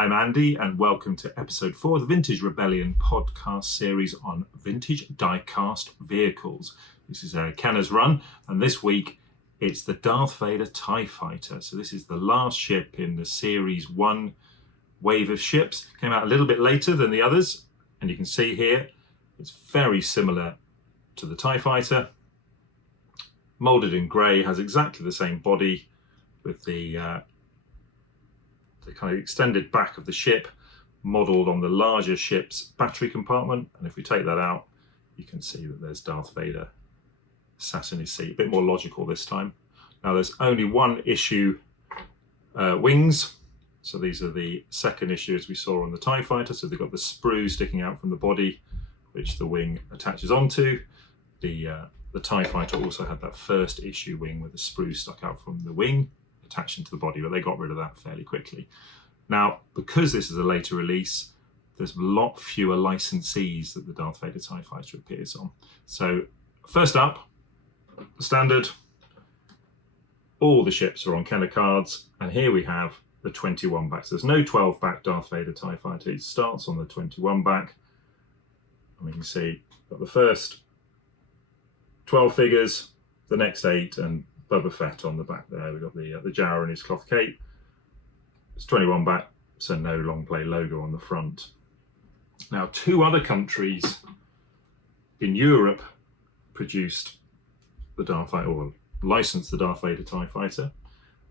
I'm Andy, and welcome to episode 4 of the Vintage Rebellion podcast series on vintage die-cast vehicles. This is Kenner's run, and this week it's the Darth Vader TIE Fighter. So this is the last ship in the Series 1 wave of ships. Came out a little bit later than the others, and you can see here it's very similar to the TIE Fighter. Moulded in grey, has exactly the same body with the kind of extended back of the ship, modelled on the larger ship's battery compartment. And if we take that out, you can see that there's Darth Vader sat in his seat. A bit more logical this time. Now there's only one issue wings. So these are the second issue as we saw on the TIE Fighter. So they've got the sprue sticking out from the body, which the wing attaches onto. The TIE Fighter also had that first issue wing with the sprue stuck out from the wing, attached into the body, but they got rid of that fairly quickly. Now, because this is a later release, there's a lot fewer licensees that the Darth Vader TIE Fighter appears on. So first up, the standard, all the ships are on Kenner cards, and here we have the 21 back. So there's no 12 back Darth Vader TIE Fighter. It starts on the 21 back, and we can see got the first 12 figures, the next 8, and Boba Fett on the back there. We've got the Jawa in his cloth cape. It's 21 back, so no long play logo on the front. Now, 2 other countries in Europe produced the Darth Vader, or licensed the Darth Vader TIE Fighter.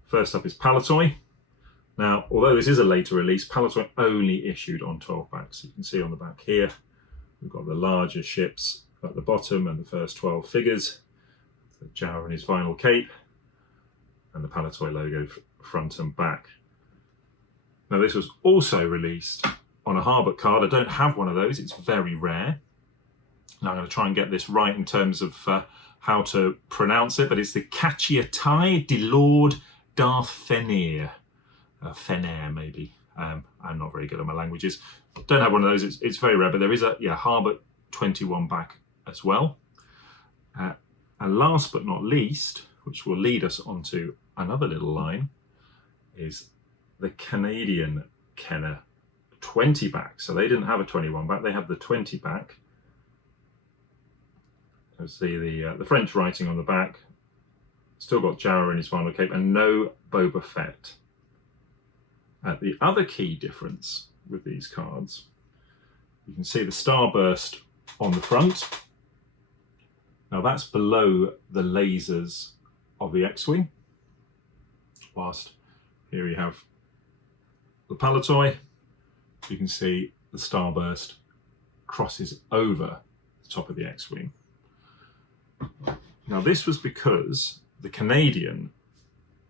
First up is Palitoy. Now, although this is a later release, Palitoy only issued on 12 backs. You can see on the back here, we've got the larger ships at the bottom and the first 12 figures. The Jawa in his vinyl cape, and the Palitoy logo front and back. Now this was also released on a Harbert card. I don't have one of those, it's very rare. Now I'm going to try and get this right in terms of how to pronounce it, but it's the Cacciatai de Lord Darth Vader. Fener maybe. I'm not very good at my languages. Don't have one of those, it's very rare, but there is a Harbert 21 back as well. And last but not least, which will lead us onto another little line, is the Canadian Kenner 20 back. So they didn't have a 21 back, they have the 20 back. You see the French writing on the back. Still got Jawa in his vinyl cape, and no Boba Fett. The other key difference with these cards, you can see the starburst on the front. Now that's below the lasers of the X-Wing, whilst here you have the Palitoy. You can see the starburst crosses over the top of the X-Wing. Now this was because the Canadian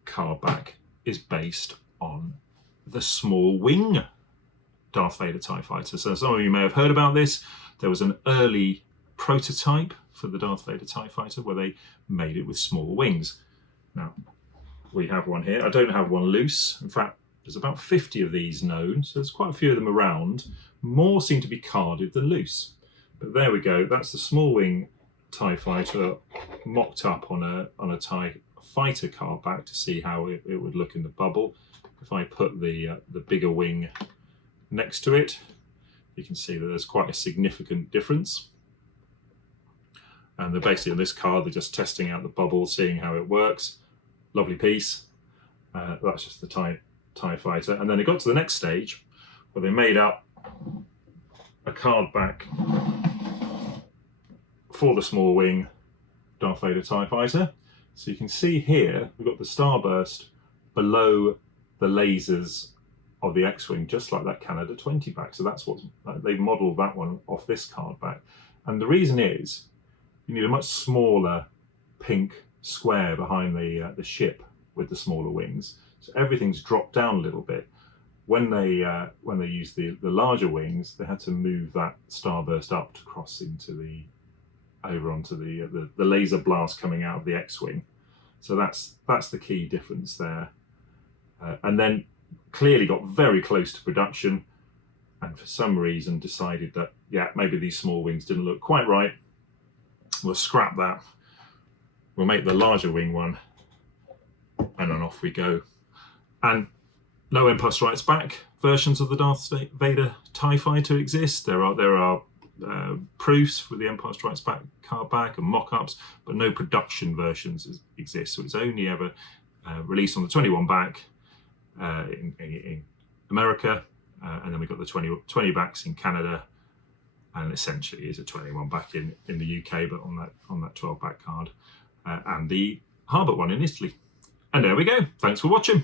card back is based on the small wing Darth Vader TIE Fighter. So some of you may have heard about this. There was an early prototype for the Darth Vader TIE Fighter where they made it with small wings. Now, we have one here. I don't have one loose. In fact, there's about 50 of these known, so there's quite a few of them around. More seem to be carded than loose. But there we go. That's the small wing TIE Fighter mocked up on a TIE Fighter card back to see how it would look in the bubble. If I put the bigger wing next to it, you can see that there's quite a significant difference. And they're basically on this card, they're just testing out the bubble, seeing how it works. Lovely piece. That's just the TIE Fighter. And then they got to the next stage where they made up a card back for the small wing Darth Vader TIE Fighter. So you can see here, we've got the starburst below the lasers of the X-Wing, just like that Canada 20 back. So that's what they've modelled that one off this card back. And the reason is, you need a much smaller pink square behind the ship with the smaller wings. So everything's dropped down a little bit. When they used the larger wings, they had to move that starburst up to cross into over onto the laser blast coming out of the X-Wing. So that's the key difference there. And then clearly got very close to production, and for some reason decided that maybe these small wings didn't look quite right. We'll scrap that. We'll make the larger wing one, and then off we go. And no Empire Strikes Back versions of the Darth Vader TIE Fighter exist. There are proofs for the Empire Strikes Back card back and mock-ups, but no production versions exist. So it's only ever released on the 21 back in America, and then we've got the 20 backs in Canada, and essentially is a 21 back in the UK, but on that 12 back card, and the Harbert one in Italy. And there we go. Thanks for watching.